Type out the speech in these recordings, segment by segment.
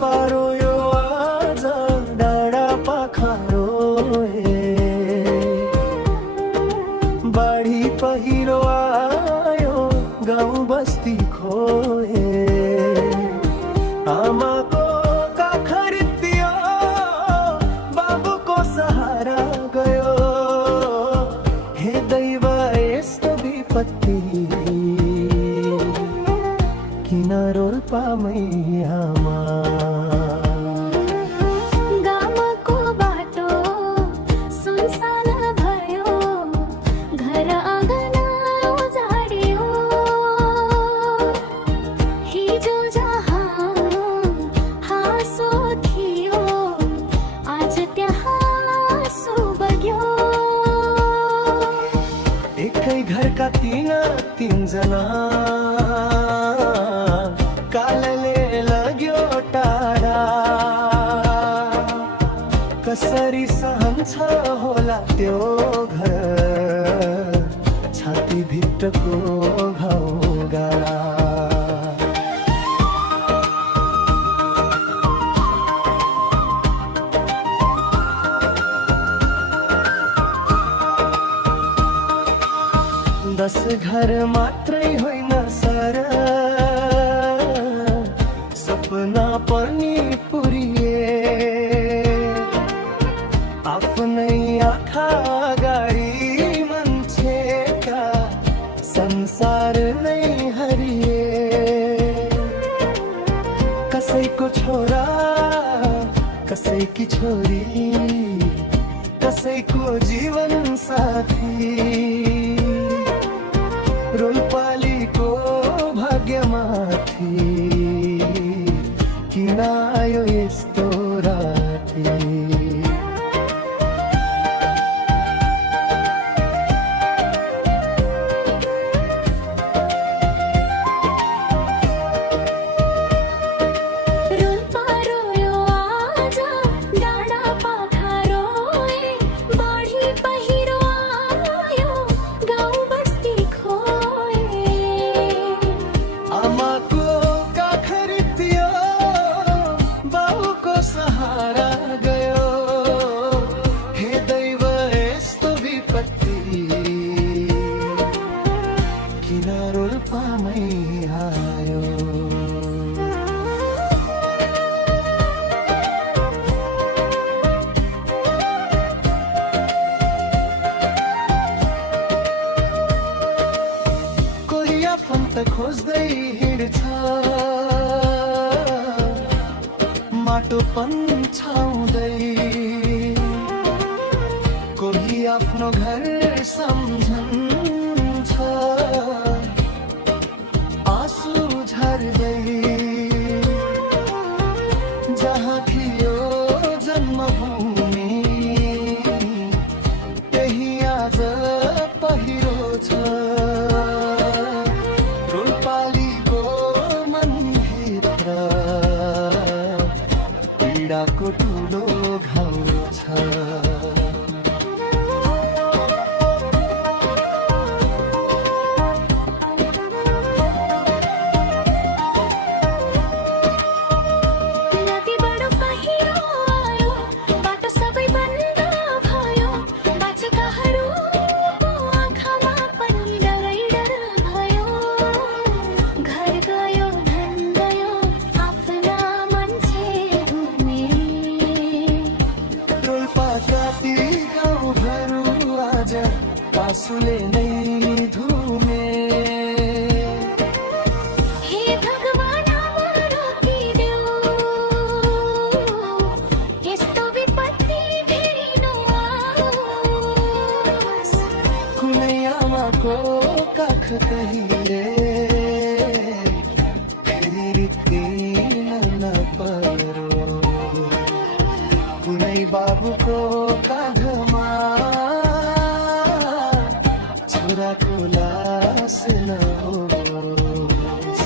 पारो यो आज डाँडा पाखा रोए, बाढी पहिरो आयो गाउँ बस्ती खोए, आमाको काखा रित्तियो बाबुको सहारा गयो, हे दैव यस्तो विपत्ति किन रोल्पामै आमा। गामको बाटो सुनसान भयो, घर आँगन उजाडियो, हिजो जहाँ हाँसो थियो आज त्यहाँ आँसु बग्यो। एकै घरका तीनजना कालले लग्यो टाढा, कसरी सहन्छ होला त्यो घर छाती भित्रको घाउ गाडा। दस घर मात्रै होइन सर, सपना पनि पुरिए, आफ्नै आँखा अगाडि मान्छेका संसार नै हरिए। कसैको छोरा कसैकी छोरी, कसैको जीवन साथी, रोल्पालीको भाग्यमाथि किन आयो यस्तो राति। रोल्पा रोयो आज डाँडा पाखा रोए, बाढी पहिरो आयो गाउँ बस्ती खोए, आमाको काखा रित्तियो बाबुको सहारा गयो, हे दैव यस्तो विपत्ति किन रोल्पामै आयो। कोही आफन्त खोज्दै हिँड्छ, माटो पन्छाउँदै, कोही आफ्नो घर सम्झन्छ आँसु झर्दै। जहाँ थियो जन्मभूमि त्यही आज पहिरो छ, रोल्पालीको मनभित्र पीडाको ठुलो घाउ छ। नदी बडो पहिरो आयो, बाटो सबै बन्द भयो, बाछुकाहरूको आँखामा पनि डरै डर भयो, घर गयो धन गयो आफ्ना मान्छे घुमे। रोल्पाका ती गाउँहरू आज आँसुले नै धुमे, हे भगवान रोकिदेऊ यस्तो विपत्ति फेरि नआओस्। कुनै आमाको काख कहिले फेरि रित्तिन नपरो, कुनै बाबुको काँधमा छोराको लास नहोस्।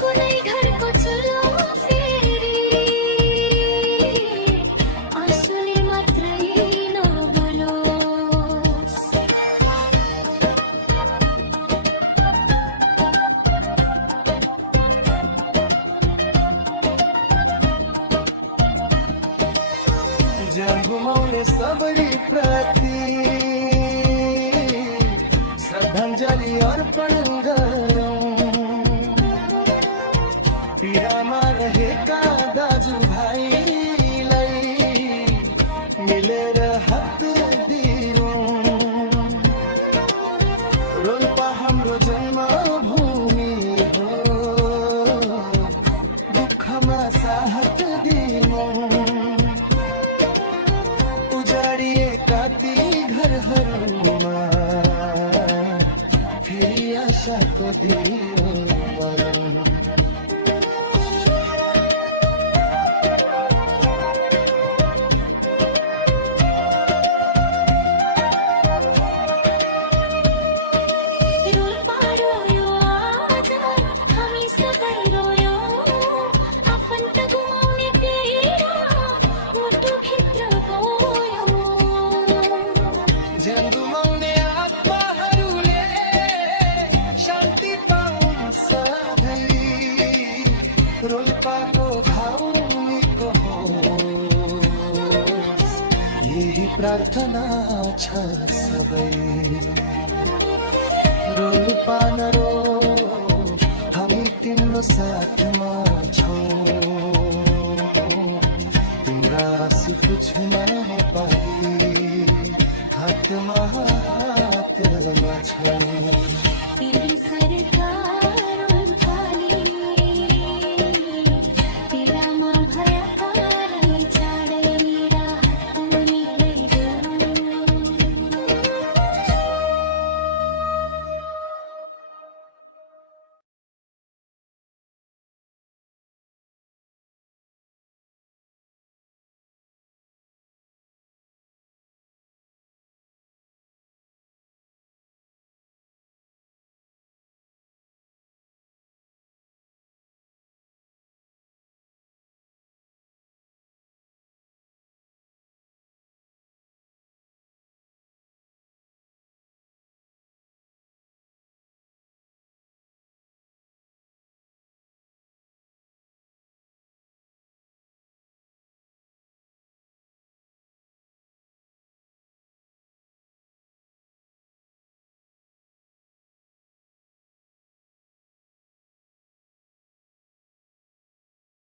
कुनै घरको चुलो फेरि आँसुले मात्रै नबलोस्। ज्यान गुमाउने सबरी प्रति श्रद्धाञ्जली अर्पण गरौँ। पीडामा रहेका दाजुभाइलाई मिलेर हात दियौँ। रोल्पा हाम्रो जन्मभूमि हो, दुःखमा साहस दियौँ। उजाडिएका ती घरहरूमा फेरि आशाको दियो बलौँ। रोल्पा रोयो आज, हामी सबै रोयौँ। आफन्त गुमाउने पीडा मुटुभित्र गयो। ज्यान गुमाउने आत्माहरूले शान्ति पाउन् सधैँ। रोल्पाको घाउ निको होस्, यही प्रार्थना छ सबै। रोल्पा नरो, हामी तिम्रो साथमा छौँ। तिम्रा सुख छुन पाई हातमा हातमा छौँ। यही सरकार